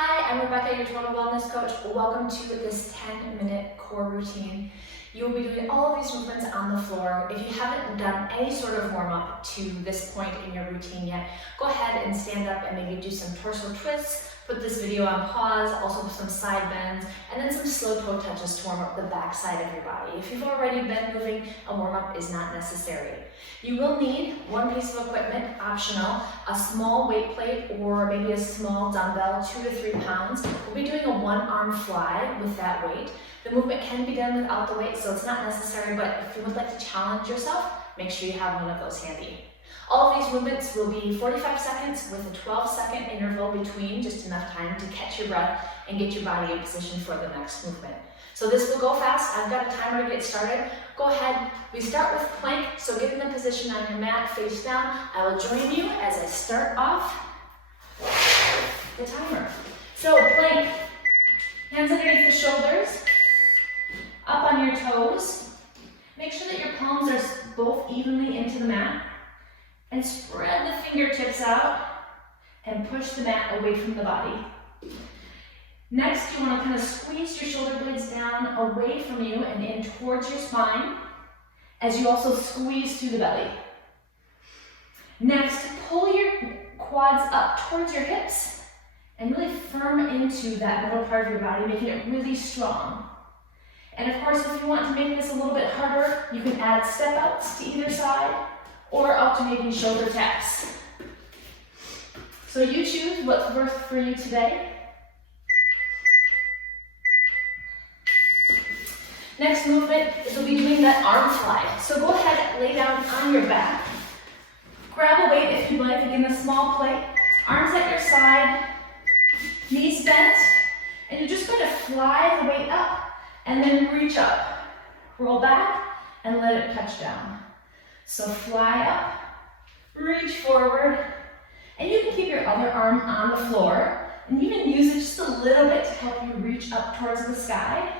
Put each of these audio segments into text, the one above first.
Hi, I'm Rebecca, your Total Wellness Coach. Welcome to this 10-minute core routine. You will be doing all of these movements on the floor. If you haven't done any sort of warm-up to this point in your routine yet, go ahead and stand up and maybe do some torso twists, put this video on pause, also some side bends, and then some slow toe touches to warm up the back side of your body. If you've already been moving, a warm-up is not necessary. You will need one piece of equipment, optional, a small weight plate or maybe a small dumbbell, 2 to 3 pounds. We'll be doing a one-arm fly with that weight. The movement can be done without the weight, so it's not necessary, but if you would like to challenge yourself, make sure you have one of those handy. All of these movements will be 45 seconds with a 12-second interval between, just enough time to catch your breath and get your body in position for the next movement. So this will go fast. I've got a timer to get started. Go ahead. We start with plank, so get in the position on your mat, face down. I will join you as I start off the timer. So plank, hands underneath the shoulders, up on your toes. Make sure that your palms are both evenly into the mat. And spread the fingertips out and push the mat away from the body. Next, you want to kind of squeeze your shoulder blades down away from you and in towards your spine as you also squeeze through the belly. Next, pull your quads up towards your hips and really firm into that middle part of your body, making it really strong. And of course, if you want to make this a little bit harder, you can add step outs to either side or alternating shoulder taps. So you choose what's worth for you today. Next movement is we'll be doing that arm fly. So go ahead, lay down on your back. Grab a weight if you'd like, again a small plate. Arms at your side, knees bent, and you're just going to fly the weight up and then reach up. Roll back and let it touch down. So fly up, reach forward, and you can keep your other arm on the floor and even use it just a little bit to help you reach up towards the sky.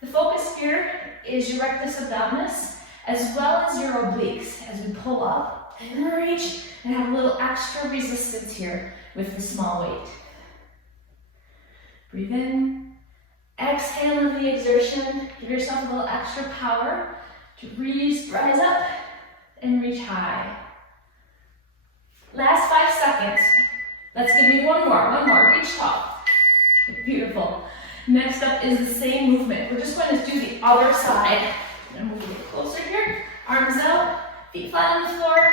The focus here is your rectus abdominis as well as your obliques as we pull up and reach and have a little extra resistance here with the small weight. Breathe in, exhale into the exertion, give yourself a little extra power to rise up and reach high. Last 5 seconds. Let's give me one more, reach tall. Beautiful. Next up is the same movement. We're just going to do the other side. And move a little closer here. Arms out, feet flat on the floor.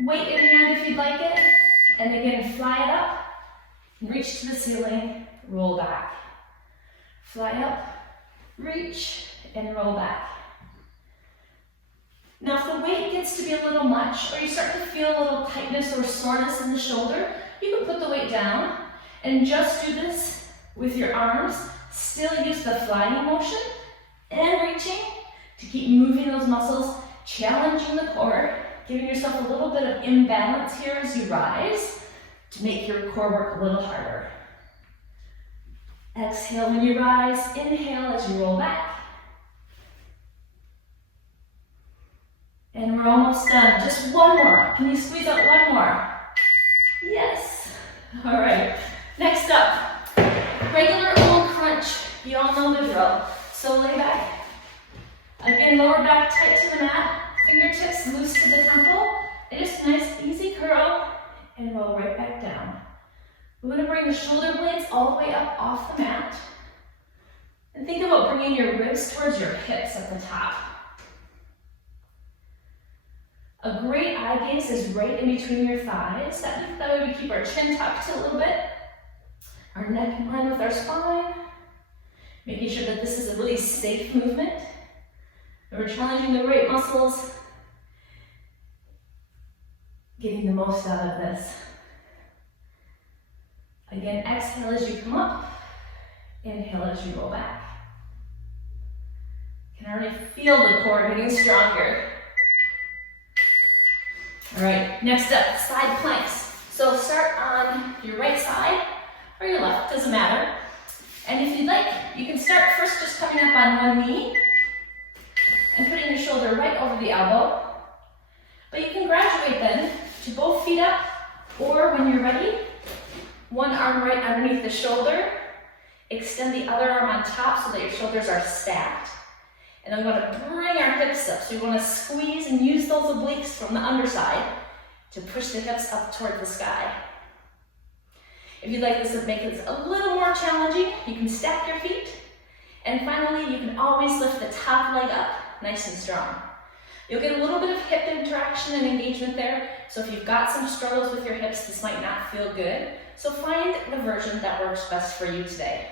Weight in hand if you'd like it. And again, fly it up, reach to the ceiling, roll back. Fly up, reach, and roll back. Now if the weight gets to be a little much, or you start to feel a little tightness or soreness in the shoulder, you can put the weight down and just do this with your arms. Still use the flying motion and reaching to keep moving those muscles, challenging the core, giving yourself a little bit of imbalance here as you rise to make your core work a little harder. Exhale when you rise, inhale as you roll back. And we're almost done. Just one more. Can you squeeze out one more? Yes. All right. Next up, regular old crunch. You all know the drill. So lay back. Again, lower back tight to the mat. Fingertips loose to the temple. And just a nice easy curl and roll right back down. We're going to bring the shoulder blades all the way up off the mat. And think about bringing your ribs towards your hips at the top. A great eye gaze is right in between your thighs. That way we keep our chin tucked a little bit. Our neck in line with our spine. Making sure that this is a really safe movement. And we're challenging the right muscles. Getting the most out of this. Again, exhale as you come up. Inhale as you roll back. Can already feel the core getting stronger. All right, next up, side planks. So start on your right side or your left, doesn't matter. And if you'd like, you can start first just coming up on one knee and putting your shoulder right over the elbow. But you can graduate then to both feet up, or when you're ready, One arm right underneath the shoulder. Extend the other arm on top so that your shoulders are stacked. And then we want to bring our hips up. So we want to squeeze and use those obliques from the underside to push the hips up toward the sky. If you'd like this to make it a little more challenging, you can stack your feet. And finally, you can always lift the top leg up nice and strong. You'll get a little bit of hip interaction and engagement there. So if you've got some struggles with your hips, this might not feel good. So find the version that works best for you today.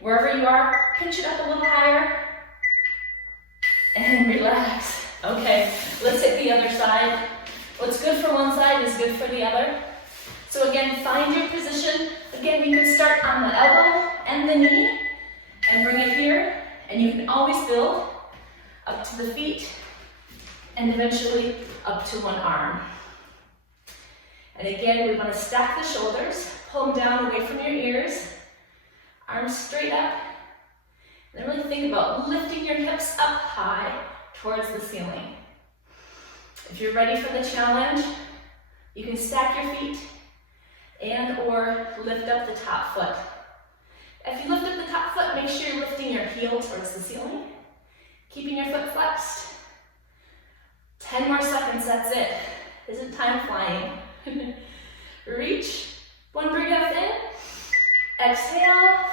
Wherever you are, pinch it up a little higher and relax. Okay, let's hit the other side. What's good for one side is good for the other. So again, find your position. Again, you can start on the elbow and the knee and bring it here. And you can always build up to the feet and eventually up to one arm. And again, we want to stack the shoulders, pull them down away from your ears, arms straight up. And then really think about lifting your hips up high towards the ceiling. If you're ready for the challenge, you can stack your feet and or lift up the top foot. If you lift up the top foot, make sure you're lifting your heel towards the ceiling, keeping your foot flexed. 10 more seconds, that's it. Isn't time flying? Reach, one breath in, exhale.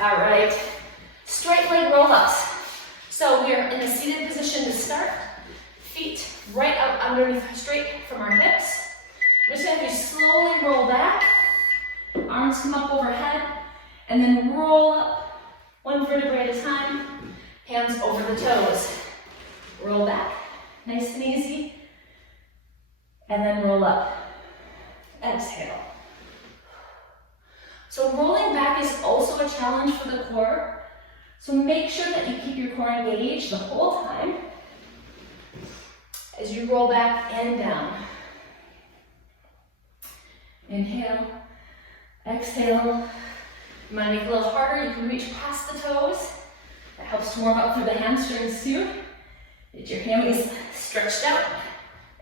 All right, straight leg roll-ups. So we are in a seated position to start. Feet right out underneath, straight from our hips. I'm just gonna have you slowly roll back. Arms come up overhead, and then roll up one vertebrae at a time. Hands over the toes. Roll back, nice and easy. And then roll up. Exhale. So rolling back is also a challenge for the core. So make sure that you keep your core engaged the whole time as you roll back and down. Inhale, exhale. You might make it a little harder, you can reach past the toes. That helps to warm up through the hamstrings too. Get your hammies stretched out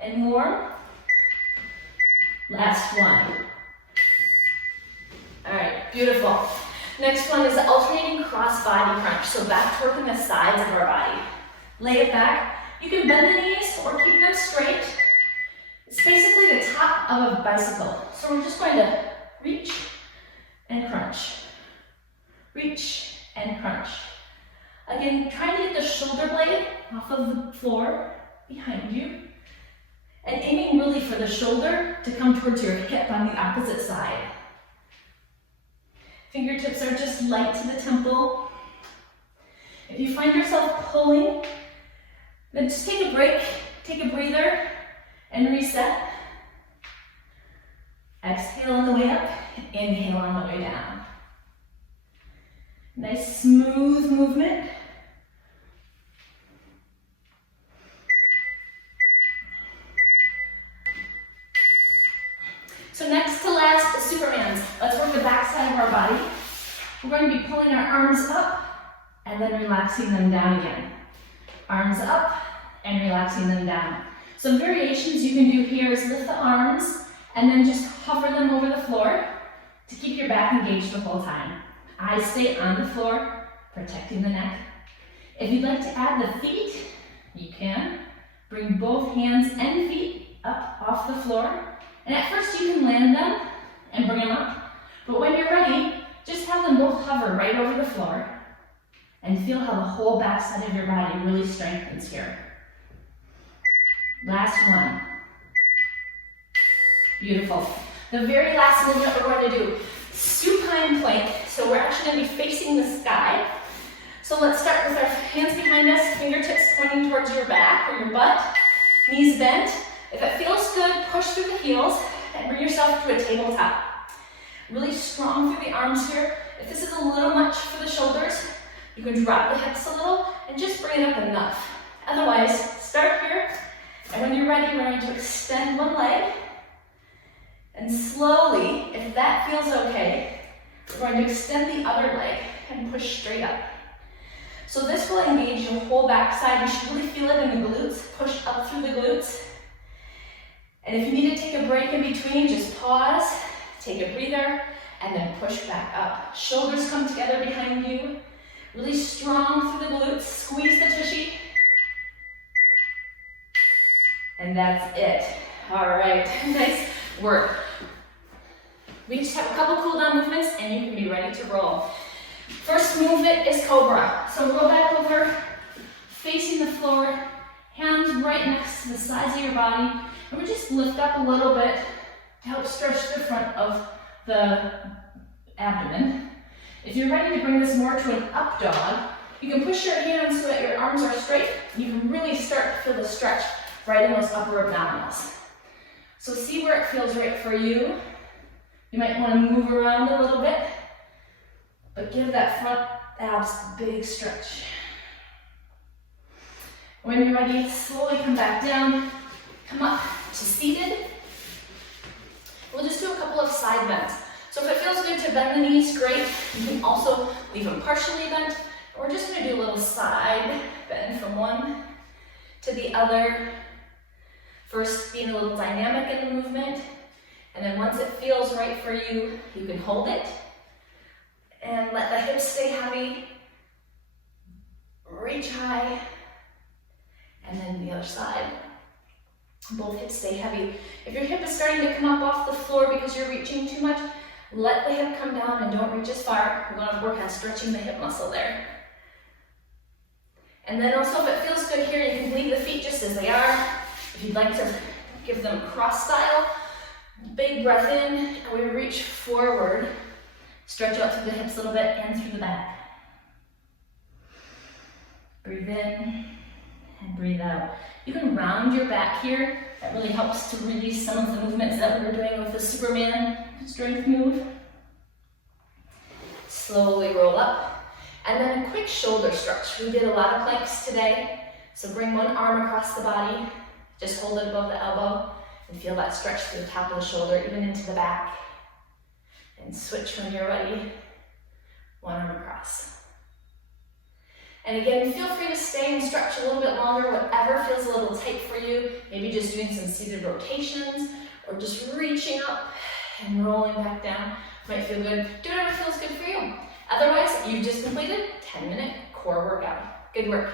and warm. Last one. All right, beautiful. Next one is the alternating cross body crunch. So back working the sides of our body. Lay it back. You can bend the knees or keep them straight. It's basically the top of a bicycle. So we're just going to reach and crunch. Reach and crunch. Again, trying to get the shoulder blade off of the floor behind you. And aiming really for the shoulder to come towards your hip on the opposite side. Fingertips are just light to the temple. If you find yourself pulling, then just take a break, take a breather, and reset. Exhale on the way up, inhale on the way down. Nice smooth movement. So next to last, the Supermans. Let's work the back side of our body. We're going to be pulling our arms up and then relaxing them down again. Arms up and relaxing them down. Some variations you can do here is lift the arms and then just hover them over the floor to keep your back engaged the whole time. Eyes stay on the floor, protecting the neck. If you'd like to add the feet, you can. Bring both hands and feet up off the floor. And at first you can land them and bring them up. But when you're ready, just have them both hover right over the floor and feel how the whole back side of your body really strengthens here. Last one. Beautiful. The very last movement we're going to do, supine plank. So we're actually going to be facing the sky. So let's start with our hands behind us, fingertips pointing towards your back or your butt, knees bent. If it feels good, push through the heels and bring yourself to a tabletop. Really strong through the arms here. If this is a little much for the shoulders, you can drop the hips a little and just bring it up enough. Otherwise, start here, and when you're ready, we're going to extend one leg, and slowly, if that feels okay, we're going to extend the other leg and push straight up. So this will engage your whole back side. You should really feel it in the glutes. Push up through the glutes. And if you need to take a break in between, just pause, take a breather, and then push back up. Shoulders come together behind you. Really strong through the glutes. Squeeze the tushy. And that's it. All right, nice work. We just have a couple cool down movements and you can be ready to roll. First movement is Cobra. So roll back over, facing the floor, hands right next to the sides of your body. And we just lift up a little bit to help stretch the front of the abdomen. If you're ready to bring this more to an up dog, you can push your hands so that your arms are straight. You can really start to feel the stretch right in those upper abdominals. So see where it feels right for you. You might want to move around a little bit, but give that front abs a big stretch. When you're ready, slowly come back down, come up to seated. We'll just do a couple of side bends. So if it feels good to bend the knees, great. You can also leave them partially bent. We're just going to do a little side bend from one to the other. First, being a little dynamic in the movement. And then once it feels right for you, you can hold it. And let the hips stay heavy. Reach high. And then the other side. Both hips stay heavy. If your hip is starting to come up off the floor because you're reaching too much, let the hip come down and don't reach as far. We want to work on stretching the hip muscle there. And then also, if it feels good here, you can leave the feet just as they are. If you'd like to give them cross style, big breath in, and we reach forward. Stretch out through the hips a little bit and through the back. Breathe in and breathe out. You can round your back here. That really helps to release some of the movements that we were doing with the Superman strength move. Slowly roll up. And then a quick shoulder stretch. We did a lot of planks today. So bring one arm across the body. Just hold it above the elbow and feel that stretch through the top of the shoulder, even into the back. And switch when you're ready. One arm across. And again, feel free to stay and stretch a little bit longer, whatever feels a little tight for you. Maybe just doing some seated rotations or just reaching up and rolling back down. Might feel good. Do whatever feels good for you. Otherwise, you've just completed a 10-minute core workout. Good work.